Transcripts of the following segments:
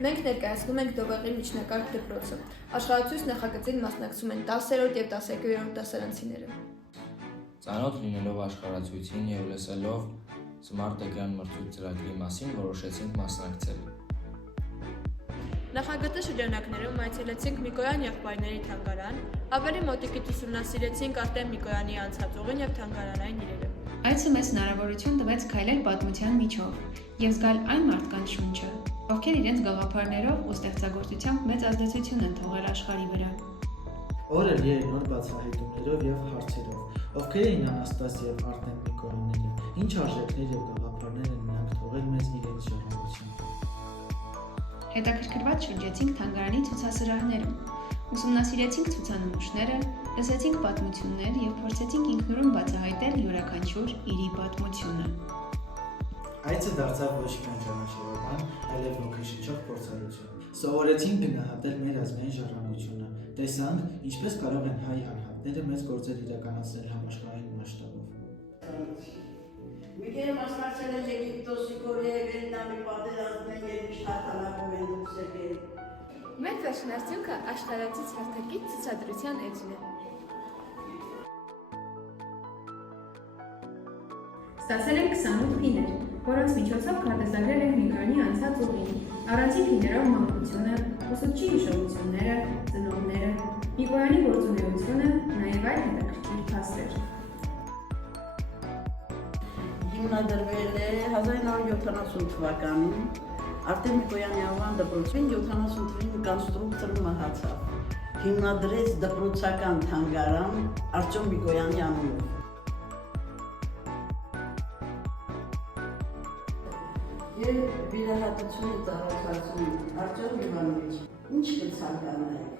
Մենք ներկայացնում ենք Դովեղի միջնակարգ դպրոցը։ Աշխարհացույց նախագծին մասնակցում են 10-րդ և 12-րդ դասարանցիները։ Ծանոթ լինելով աշխարհացույցին և լսելով Smart Ekran մրցույթ ծրագրի մասին որոշեցինք մասնակցել։ Նախագծի շրջանակներում այցելեցինք Միկոյան եղբայրների թանգարան, ավելի մոտիկից ուսումնասիրեցինք Արտեմ Միկոյանի անցած ուղին և թանգարանային իրերը։ Այցը մեզ հնարավորություն տվեց քայլել պատմության միջով և զգալ այն մարդկանց շունչը, ովքեր իրենց գաղափարներով ու ստեղծագործությամբ մեծ ազդեցություն են թողել աշխարհի վրա։ Օրը լի էր նոր բացահայտումներով և հարցերով, ովքեր էին Անաստասիա և Արտեմ Միկոյանները, ինչ արժեքներ և գաղափարներ են նրանք թողել մեզ իրենց ժառանգությամբ։ Հետաքրքրված շրջեցինք թանգարանի ցուցասրահներում, ուսումնասիրեցինք ցուցանմուշները, լսեցինք պատմություններ և փորձեցինք ինքնուրույն բացահայտել յուրաքանչյուր իրի պատմությունը։ Այցը դարձավ ոչ միայն ճանաչողական, այլև ոգեշնչող փորձառություն։ Սովորեցինք գնահատել մեր ազգային ժառանգությունը, տեսանք, ինչպես կարող են հայ անհատները մեծ գործեր իրականացնել համաշխարհային մասշտաբով։ Մեկերը մասնակցել են Եգիպտոսի, Կորեայի, Վիետնամի պատերազմներին և միշտ հաղթանակով են դուրս եկել։ Մեր վերջին արդյունքը աշխարհացույց հարթակի ցուցադրության էջն է։ Ստացել ենք 28 փիներ, որոնց միջոցով քարտեզագրել ենք Միկոյանի անցած ուղին, առանցին փիներով մանկությունը, ուսուցչի հիշողությունները, ծնողները, Միկոյանի գործունեությունը, նաև այլ հետաքրքիր փաստեր։ Հիմնադրվել է 1970 թվականին Արտեմ Միկոյանի անվան դպրոցին 70 թվականին կանստրուկտորը մահացավ։ Հիմնադրեց դպրոցական թանգարան Արտյոմ Միկոյանի անունով։ Եվ վիրահատությունը ծառայացնում Արտյոմ Իվանովիչ, ինչ կցանկանայիք։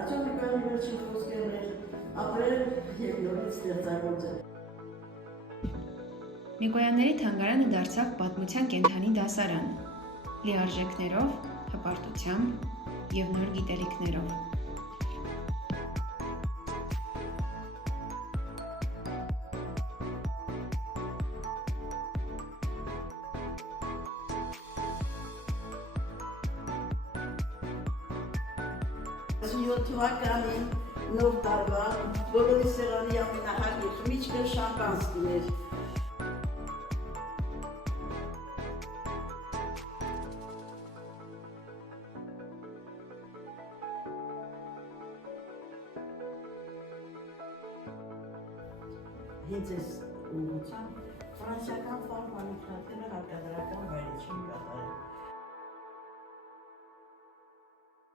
Արտյոմ Միկոյանի վերջին խոսքերն ապրել և նորից ստեղծագործել։ Միկոյանների թանգարանը դարձավ պատմության կենդանի դասարան, լիարժեքներով, հպարտությամբ և նոր գիտելիքներով։ Թվականին նոր տարվա բոլորի սեղանի ամենահագի խմիչքը շամպանսկին էր։ Հենց ես ուղղությամբ ֆրանսիական ֆարմանիքները